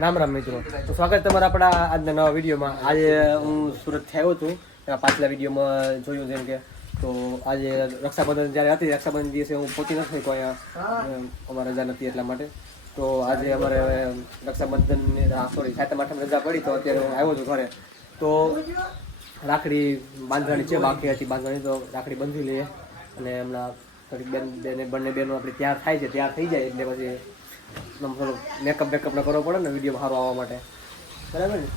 રામ રામ મિત્રો. તો સ્વાગત તમારા આપણા આજના નવા વિડીયોમાં. આજે હું સુરતથી આવ્યો છું. પાછલા વિડીયોમાં જોયું જેમ કે, તો આજે રક્ષાબંધન જ્યારે હતી, રક્ષાબંધન દિવસે હું પહોંચી નથી કોઈ અમારે રજા નથી એટલા માટે. તો આજે અમારે રક્ષાબંધન સોરી સાતમ, આઠમ રજા પડી તો અત્યારે હું આવ્યો છું ઘરે. તો રાખડી બાંધવાની છે, બાકી હતી બાંધવાની, તો રાખડી બંધી લઈએ. અને એમના બેન, બેને, બંને બેનો આપણે તૈયાર થાય છે, તૈયાર થઈ જાય એટલે પછી થોડુંક મેકઅપ બેકઅપ ને કરવો પડે ને વીડિયો સારો આવવા માટે. બરાબર ને?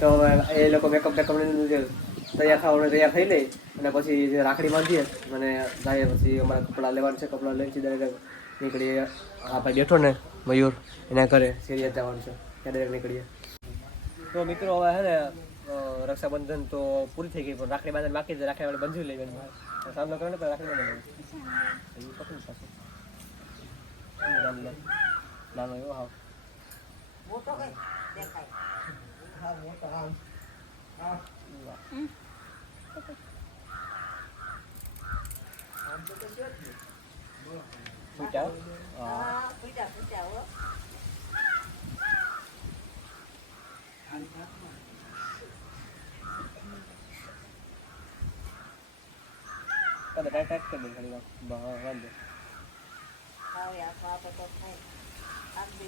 તો હવે એ લોકો મેકઅપ બેકઅપ જે તૈયાર થવાનું તૈયાર થઈ લઈ અને પછી જે રાખડી બાંધીએ અને જાય પછી અમારે કપડાં લેવાનું છે, કપડાં લઈને direct નીકળીએ. આ ભાઈ બેઠો ને, મયુર, એના ઘરે સિરિયા જવાનું છે. ત્યાં direct નીકળીએ. તો મિત્રો હવે હે ને રક્ષાબંધન તો પૂરી થઈ ગઈ, પણ રાખડી બાંધન બાકી છે, રાખડી વાળી બંધી લઈ બેન. સામનો કરો ને રાખડી બાંધી પકડ પાછું નાનો લે. નાનો એવો હાવ ફૂટ્યા? હા. તને ટાઈટ ટાઈટ કરી દે ખાલી વાર. બા- હા, વાંધો. હા, હવે છે ને આખો દાડો વાંધો નથી. ખાઈ જ નાખો, ખાઈ જ નાખો, હા. ના.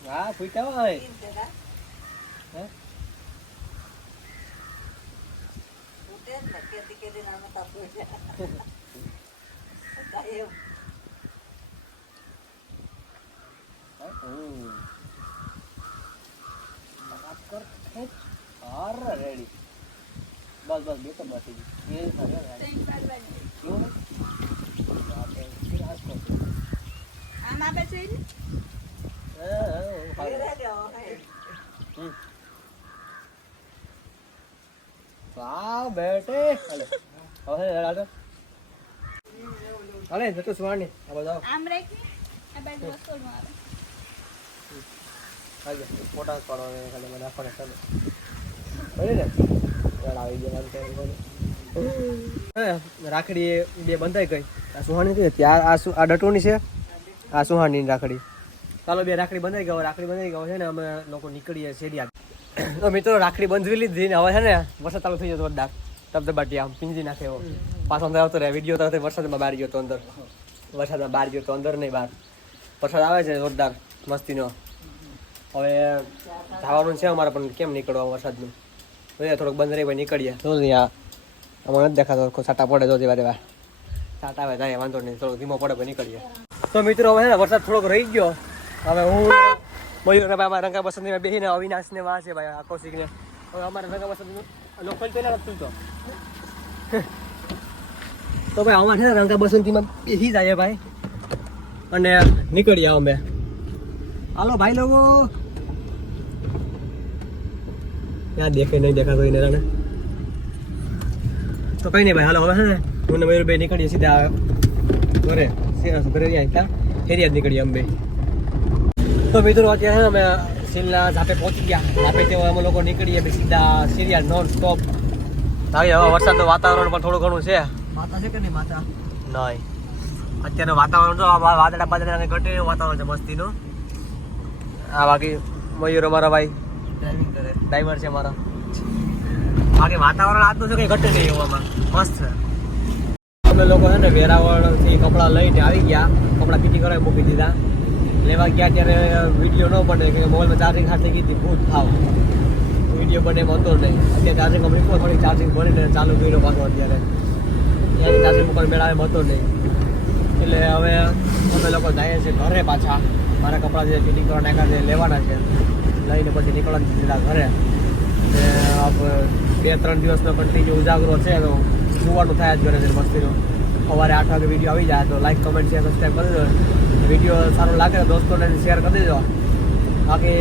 હા ફૂટ્યા હોય હે? હમ. બરાબર ખેંચ. અરે રેડી બસ બસ બે તો બચી ગઈ એ સારી વાત. એવું ને? આ તો ફિર હાથ કરતો. હા, હા, હું ખાઈ લઉં. હમ. વાહ બેટે હાલે છે હાલે હાલે જતો સુવાણી આ બધા આમ રાખી આ બાજુ વસ્તુમાં આવે. આજે ફોટા પાડવા ખાલી મને આખો ને ચાલે બરાબર ને ચાલ આવી ગયા કોને. હે રાખડી બે બંધાઈ ગઈ. આ સુહાણી કઈ ત્યાં આ આ ડટોની છે? આ સુહાણીની રાખડી. ચાલો બે રાખડી બંધાઈ ગયો રાખડી બંધાઈ ગયો છે ને અમે લોકો નીકળીએ શેરિયા તો મિત્રો રાખડી બંધવી લીધી ને હવે છે ને વરસાદ ચાલુ થઈ જતો જોરદાર ધબધબાટી આમ પીંજી નાખે એવો. પાછો અંદર આવતો રહે વીડિયો તો વરસાદમાં બહાર ગયો તો અંદર. વરસાદમાં બહાર ગયો તો અંદર નહીં બહાર. વરસાદ આવે છે જોરદાર, મસ્તીનો. હવે જવાનું છે અમારે, પણ કેમ નીકળવા વરસાદનું? જોઈએ, થોડુંક બંધ રહી ભાઈ નીકળીએ. તો આ અમારે નથી દેખાતો સાટા પડે તો જેવા વાર સાટા આવે, જાય, વાંધો નહીં થોડો ધીમો પડે, ભાઈ નીકળીએ. તો મિત્રો, હવે વરસાદ થોડોક રહી ગયો. હવે હું મયુર ભાઈ રંગા બસંત બેસીને અવિનાશ ને વાં છે ભાઈ આ કૌશિક ને હવે અમારે લોકલ પેલા નથી તો. ભાઈ અમારે છે ને રંગા બસંતીમાં બેસી જાય ભાઈ. અને નીકળી આવો અમે. હાલો ભાઈ લોકો ક્યાં દેખે નહીં દેખાતો એને રાને તો કઈ નહીં ભાઈ, હાલો, હવે છે ને હું ને મયુરભાઈ નીકળીએ સીધા ઘરે. ઘરે ત્યાં ફેરિયા જ નીકળીએ અમે. તો મિત્રો, અત્યારે અમે સિલના ઝાપે પહોંચી ગયા. ઝાપે તેઓ અમે લોકો નીકળીએ બી સીધા સિરિયા નોન સ્ટોપ ભાઈ હવે વરસાદનું વાતાવરણ પણ થોડું ઘણું છે. માતા છે કે નહીં માતા? નહીં. અત્યારનું વાતાવરણ તો આ વાદળા બાદળા ઘટે એવું વાતાવરણ છે મસ્તીનું. આ બાકી મયુર અમારા ભાઈ. ડ્રાઇવિંગ કરે. ડ્રાઈવર છે મારા બાકી વાતાવરણ આજનું છે કઈ ઘટે નહીં એવું આમાં. મસ્ત છે. અમે લોકો છે ને વેરાવળથી કપડાં લઈને આવી ગયા. કપડાં પીટી કરાવી મૂકી દીધા. લેવા ગયા ત્યારે વીડિયો ન બને કે મોબાઈલમાં ચાર્જિંગ ખાતી ગઈ હતી, ભૂત થાવ વીડિયો બને એમ હતો નહીં. અત્યારે ચાર્જિંગ મૂકો થોડી ચાર્જિંગ ભરીને ચાલુ કર્યો પાછો અત્યારે. ત્યારે ચાર્જિંગ ઉપર મેળાવે હતો નહીં. એટલે હવે અમે લોકો જઈએ છીએ ઘરે પાછા. મારા કપડાં જે ફિટિંગ કરવા નાખ્યા છે લેવાના છે. લઈને પછી નીકળવાનું સીધા ઘરે. ને બે ત્રણ દિવસનો કન્ટિન્યુ ઉજાગરો છે, તો સુવાનું થાય જ કરે છે મસ્તીનો. સવારે આઠ વાગે વીડિયો આવી જાય તો લાઈક કમેન્ટ શેર સબસ્ક્રાઈબ કરી દેજો. વીડિયો સારો લાગે તો દોસ્તોને શેર કરી દેજો. બાકી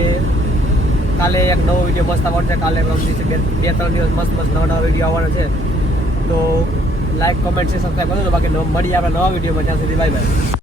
કાલે એક નવો વીડિયો મસ્ત આવવાનો છે. કાલે દિવસે બે ત્રણ દિવસ મસ્ત મસ્ત નવા નવા વીડિયો આવવાના છે. તો લાઈક કમેન્ટ છે સબસ્ક્રાઈબ કરજો બાકી ન- મળીએ આપણે નવા વિડીયોમાં જ્યાં સુધી બાય બાય